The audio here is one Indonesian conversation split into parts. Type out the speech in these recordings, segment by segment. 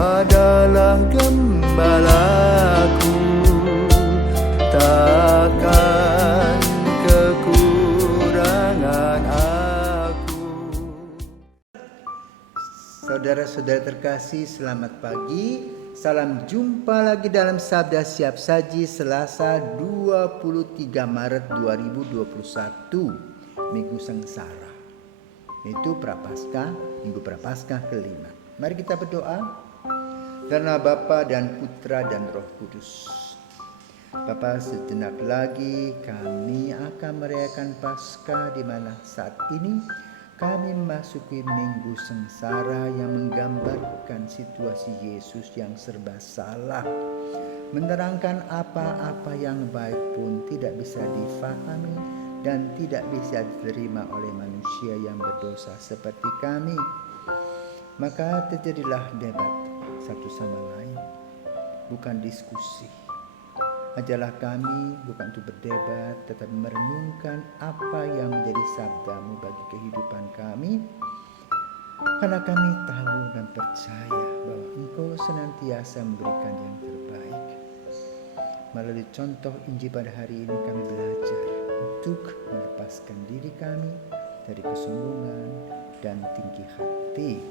adalah gembalaku, takkan kekurangan aku. Saudara-saudara terkasih, selamat pagi. Salam jumpa lagi dalam Sabda Siap Saji Selasa 23 Maret 2021, Minggu Sengsara. Itu Prapaskah, Minggu Prapaskah kelima. Mari kita berdoa. Karena Bapa dan Putra dan Roh Kudus. Bapa, sejenak lagi kami akan merayakan Paskah, di mana saat ini kami memasuki Minggu Sengsara yang menggambarkan situasi Yesus yang serba salah. Menerangkan apa-apa yang baik pun tidak bisa difahami dan tidak bisa diterima oleh manusia yang berdosa seperti kami. Maka terjadilah debat satu sama lain, bukan diskusi. Ajarlah kami bukan untuk berdebat, tetapi merenungkan apa yang menjadi sabdamu bagi kehidupan kami. Karena kami tahu dan percaya bahwa Engkau senantiasa memberikan yang terbaik. Melalui contoh Injil pada hari ini kami belajar untuk melepaskan diri kami dari kesombongan dan tinggi hati,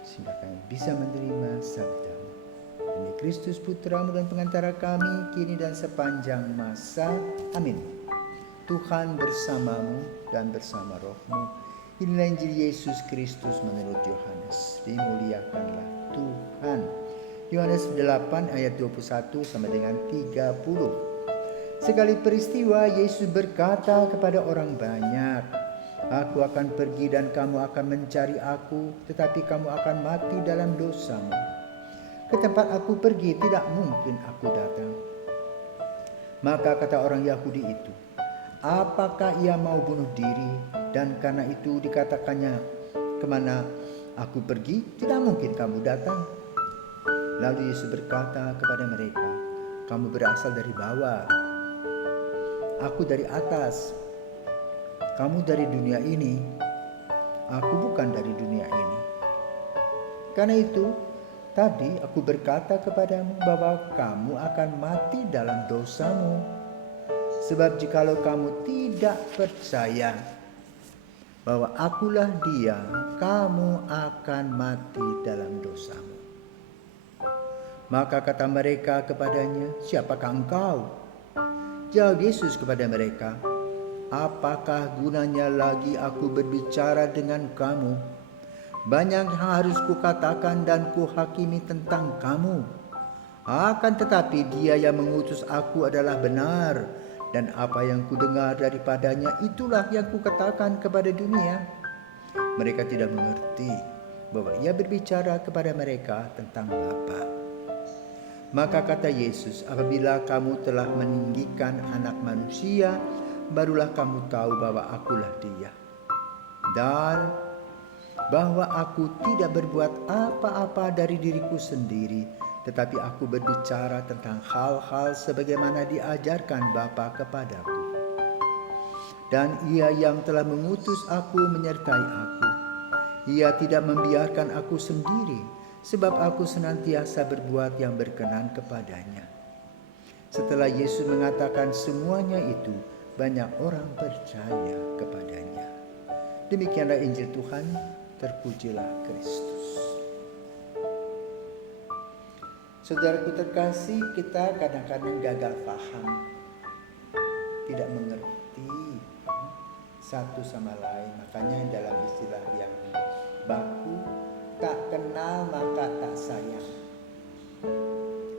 sehingga kami bisa menerima sabdamu. Demi Kristus Putramu dan pengantara kami, kini dan sepanjang masa. Amin. Tuhan bersamamu dan bersama rohmu. Inilah Injil Yesus Kristus menurut Yohanes. Dimuliakanlah Tuhan. Yohanes 8 ayat 21 sampai dengan 30. Sekali peristiwa Yesus berkata kepada orang banyak, "Aku akan pergi dan kamu akan mencari aku, tetapi kamu akan mati dalam dosamu. Ke tempat aku pergi tidak mungkin aku datang." Maka kata orang Yahudi itu, "Apakah ia mau bunuh diri? Dan karena itu dikatakannya, kemana aku pergi tidak mungkin kamu datang." Lalu Yesus berkata kepada mereka, "Kamu berasal dari bawah, aku dari atas. Kamu dari dunia ini, aku bukan dari dunia ini. Karena itu, tadi aku berkata kepadamu bahwa kamu akan mati dalam dosamu. Sebab jikalau kamu tidak percaya bahwa akulah Dia, kamu akan mati dalam dosamu." Maka kata mereka kepadanya, "Siapakah engkau?" Jawab Yesus kepada mereka, "Apakah gunanya lagi aku berbicara dengan kamu? Banyak yang harus kukatakan dan kuhakimi tentang kamu. Akan tetapi Dia yang mengutus aku adalah benar, dan apa yang kudengar daripadanya itulah yang kukatakan kepada dunia." Mereka tidak mengerti bahwa Ia berbicara kepada mereka tentang Bapa. Maka kata Yesus, "Apabila kamu telah meninggikan Anak Manusia, barulah kamu tahu bahwa akulah Dia, dan bahwa aku tidak berbuat apa-apa dari diriku sendiri, tetapi aku berbicara tentang hal-hal sebagaimana diajarkan Bapa kepadaku. Dan Ia yang telah mengutus aku menyertai aku. Ia tidak membiarkan aku sendiri, sebab aku senantiasa berbuat yang berkenan kepadanya." Setelah Yesus mengatakan semuanya itu, banyak orang percaya kepadanya. Demikianlah Injil Tuhan, terpujilah Kristus. Saudaraku terkasih, kita kadang-kadang gagal paham, tidak mengerti satu sama lain. Makanya dalam istilah yang baku, tak kenal maka tak sayang.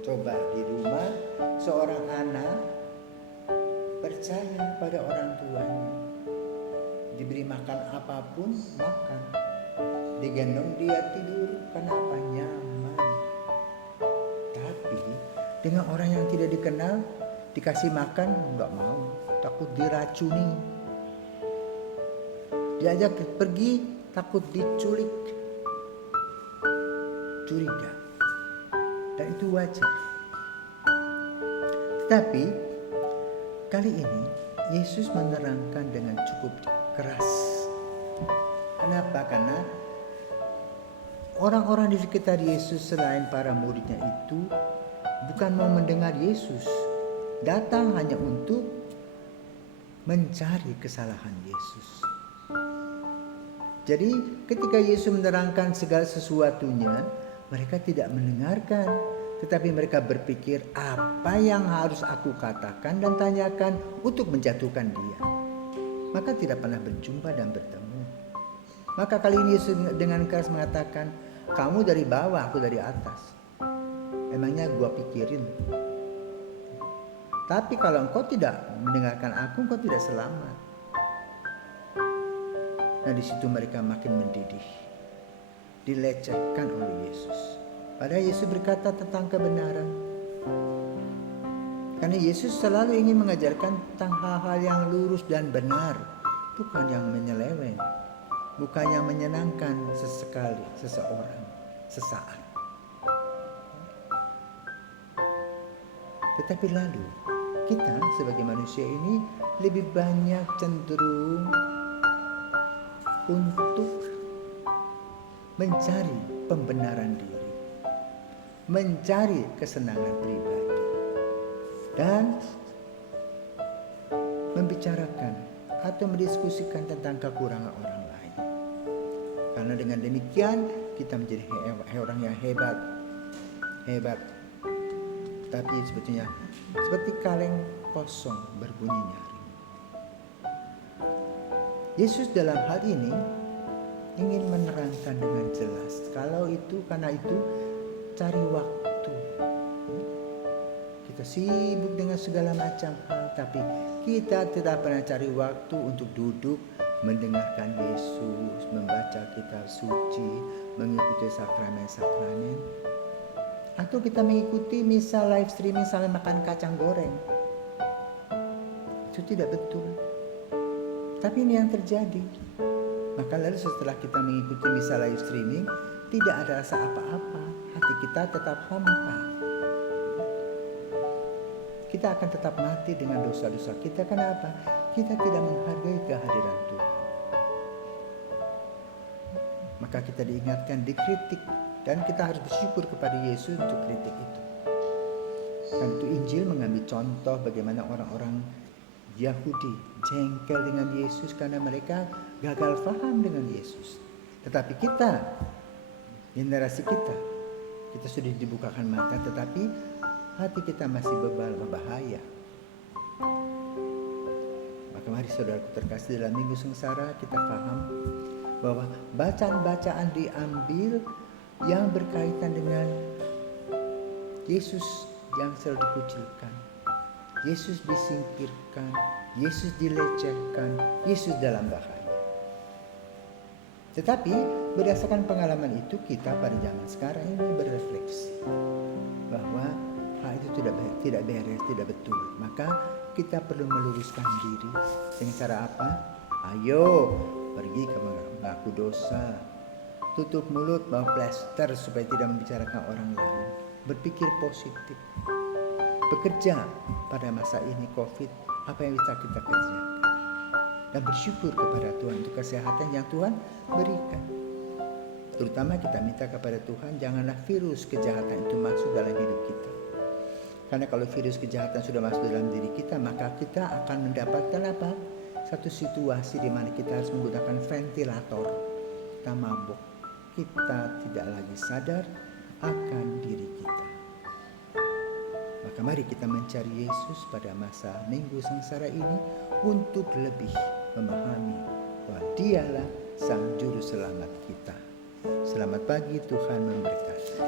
Coba di rumah seorang anak percaya pada orang tuanya, diberi makan apapun makan, digendong dia tidur, kenapa? Nyaman. Tapi dengan orang yang tidak dikenal dikasih makan nggak mau, takut diracuni. Diajak pergi takut diculik, curiga, dan itu wajar. Tetapi kali ini Yesus menerangkan dengan cukup keras. Kenapa? Karena orang-orang di sekitar Yesus selain para muridnya itu bukan mau mendengar Yesus, datang hanya untuk mencari kesalahan Yesus. Jadi ketika Yesus menerangkan segala sesuatunya, mereka tidak mendengarkan, tetapi mereka berpikir apa yang harus aku katakan dan tanyakan untuk menjatuhkan dia. Maka tidak pernah berjumpa dan bertemu. Maka kali ini Yesus dengan keras mengatakan, kamu dari bawah, aku dari atas. Emangnya gua pikirin. Tapi kalau engkau tidak mendengarkan aku, engkau tidak selamat. Nah, di situ mereka makin mendidih, dilecehkan oleh Yesus. Padahal Yesus berkata tentang kebenaran. Karena Yesus selalu ingin mengajarkan tentang hal-hal yang lurus dan benar, bukan yang menyeleweng, bukan yang menyenangkan sesekali, seseorang, sesaat. Tetapi lalu kita sebagai manusia ini lebih banyak cenderung untuk mencari pembenaran diri, mencari kesenangan pribadi, dan membicarakan atau mendiskusikan tentang kekurangan orang lain. Karena dengan demikian kita menjadi orang yang hebat. Tapi sebetulnya seperti kaleng kosong berbunyi nyaring. Yesus dalam hal ini ingin menerangkan dengan jelas. Karena itu cari waktu. Kita sibuk dengan segala macam hal, tapi kita tidak pernah cari waktu untuk duduk mendengarkan Yesus, membaca kitab suci, mengikuti sakramen-sakramen. Atau kita mengikuti misa live streaming sambil makan kacang goreng. Itu tidak betul. Tapi ini yang terjadi. Maka lalu setelah kita mengikuti misa live streaming, tidak ada rasa apa-apa. Hati kita tetap hampa. Kita akan tetap mati dengan dosa-dosa kita. Kenapa? Kita tidak menghargai kehadiran Tuhan. Maka kita diingatkan, dikritik. Dan kita harus bersyukur kepada Yesus untuk kritik itu. Dan itu Injil mengambil contoh bagaimana orang-orang Yahudi jengkel dengan Yesus karena mereka gagal paham dengan Yesus. Tetapi kita, generasi kita sudah dibukakan mata, tetapi hati kita masih berbahaya. Maka mari saudaraku terkasih, dalam Minggu Sengsara kita paham bahwa bacaan-bacaan diambil yang berkaitan dengan Yesus yang selalu dikucilkan, Yesus disingkirkan, Yesus dilecehkan, Yesus dalam bahaya. Tetapi berdasarkan pengalaman itu, kita pada zaman sekarang ini berrefleksi bahwa hal itu tidak beres, tidak betul. Maka kita perlu meluruskan diri dengan cara apa? Ayo pergi ke mengaku dosa, tutup mulut, bawa plester supaya tidak membicarakan orang lain, berpikir positif, bekerja pada masa ini COVID, apa yang bisa kita kerjakan, dan bersyukur kepada Tuhan untuk kesehatan yang Tuhan berikan. Terutama kita minta kepada Tuhan, janganlah virus kejahatan itu masuk dalam hidup kita. Karena kalau virus kejahatan sudah masuk dalam diri kita, maka kita akan mendapatkan apa? Satu situasi di mana kita harus menggunakan ventilator. Kita mabuk, kita tidak lagi sadar akan diri kita. Maka mari kita mencari Yesus pada masa Minggu Sengsara ini untuk lebih memahami bahwa Dialah Sang Juru Selamat kita. Selamat pagi, Tuhan memberkati.